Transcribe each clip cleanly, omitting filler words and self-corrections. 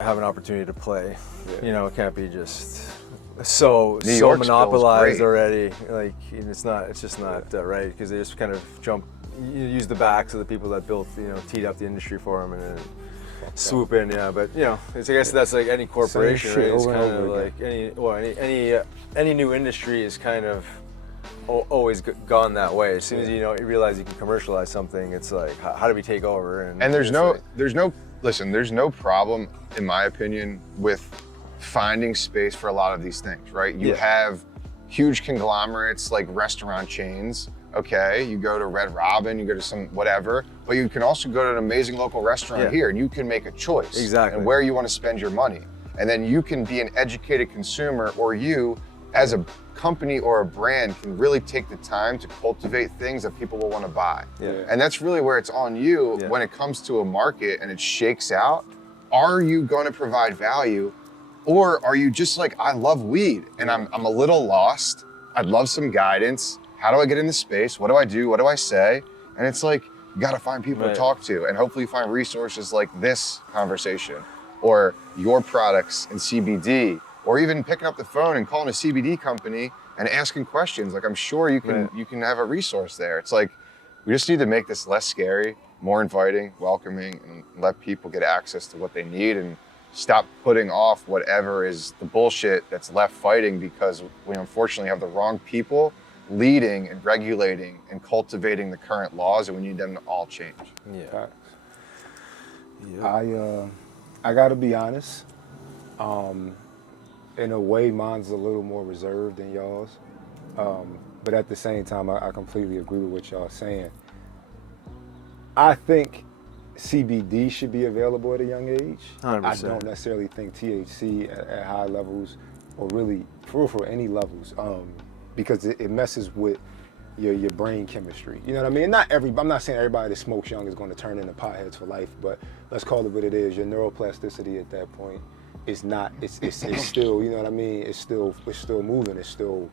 have an opportunity to play. Yeah. You know, it can't be just so York's monopolized great. already. Like, it's just not right, because they just kind of use the backs of the people that built, teed up the industry for them, and then swoop in. Yeah, but I guess that's like any corporation, right? It's kind of like any new industry is kind of always gone that way. As soon as you realize you can commercialize something, it's like, how do we take over? And there's no problem, in my opinion, with finding space for a lot of these things, right? You have huge conglomerates like restaurant chains. Okay, you go to Red Robin, you go to some whatever, but you can also go to an amazing local restaurant here, and you can make a choice. Exactly. And where you want to spend your money. And then you can be an educated consumer, or you, as a company or a brand, can really take the time to cultivate things that people will want to buy. Yeah. And that's really where it's on you when it comes to a market and it shakes out. Are you going to provide value, or are you just like, I love weed and I'm a little lost. I'd love some guidance. How do I get in the space? What do I do? What do I say? And it's like, you got to find people to talk to, and hopefully you find resources like this conversation, or your products in CBD, or even picking up the phone and calling a CBD company and asking questions. Like, I'm sure you can have a resource there. It's like, we just need to make this less scary, more inviting, welcoming, and let people get access to what they need, and stop putting off whatever is the bullshit that's left fighting, because we unfortunately have the wrong people leading and regulating and cultivating the current laws, and we need them to all change. Yeah. I gotta be honest. In a way, mine's a little more reserved than y'all's. But at the same time, I completely agree with what y'all saying. I think CBD should be available at a young age. 100%. I don't necessarily think THC at high levels, or really for any levels, because it messes with your brain chemistry. You know what I mean? I'm not saying everybody that smokes young is going to turn into potheads for life, but let's call it what it is. Your neuroplasticity at that point is not. It's still. You know what I mean? It's still moving. It's still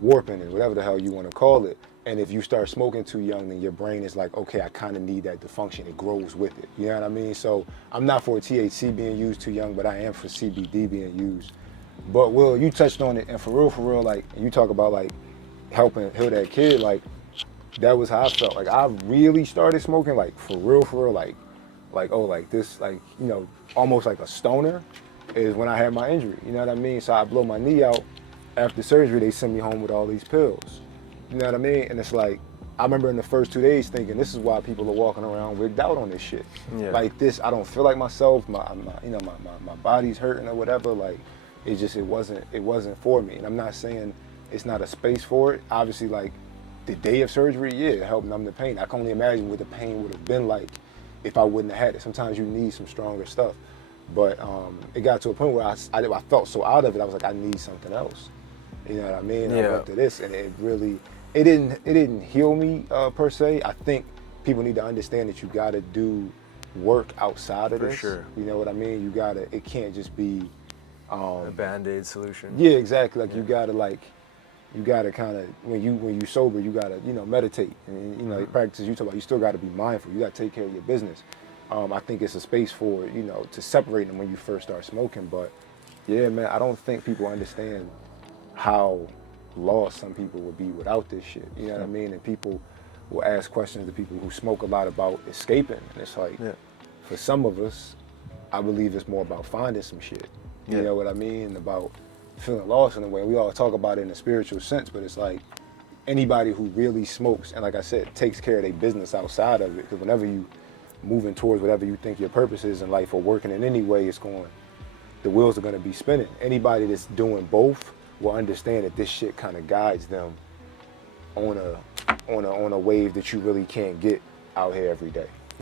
warping, and whatever the hell you want to call it. And if you start smoking too young, then your brain is like, okay, I kind of need that to function. It grows with it. You know what I mean? So I'm not for THC being used too young, but I am for CBD being used. But Will, you touched on it, and for real, like, you talk about like helping heal that kid, like that was how I felt. Like, I really started smoking, like for real, like this, like, almost like a stoner, is when I had my injury. You know what I mean? So I blow my knee out. After surgery, they sent me home with all these pills. You know what I mean? And it's like, I remember in the first 2 days thinking, this is why people are walking around with doubt on this shit. Yeah. Like this, I don't feel like myself. My body's hurting or whatever. Like, it wasn't for me. And I'm not saying it's not a space for it. Obviously, like the day of surgery, it helped numb the pain. I can only imagine what the pain would have been like if I wouldn't have had it. Sometimes you need some stronger stuff. But it got to a point where I felt so out of it. I was like, I need something else. You know what I mean? I went to this, and it didn't heal me per se. I think people need to understand that you got to do work outside of this. For sure. You know what I mean? It can't just be a Band-Aid solution. Yeah, exactly. Like, you gotta kind of, when you sober, you gotta, meditate. And, the practices you talk about, you still gotta be mindful. You gotta take care of your business. I think it's a space for, to separate them when you first start smoking. But yeah, man, I don't think people understand how lost some people would be without this shit. You know what I mean? And people will ask questions to people who smoke a lot about escaping. And it's like, for some of us, I believe it's more about finding some shit. You know what I mean? About feeling lost in a way. We all talk about it in a spiritual sense, but it's like, anybody who really smokes, and like I said, takes care of their business outside of it, because whenever you moving towards whatever you think your purpose is in life, or working in any way, the wheels are gonna be spinning. Anybody that's doing both will understand that this shit kind of guides them on a wave that you really can't get out here every day.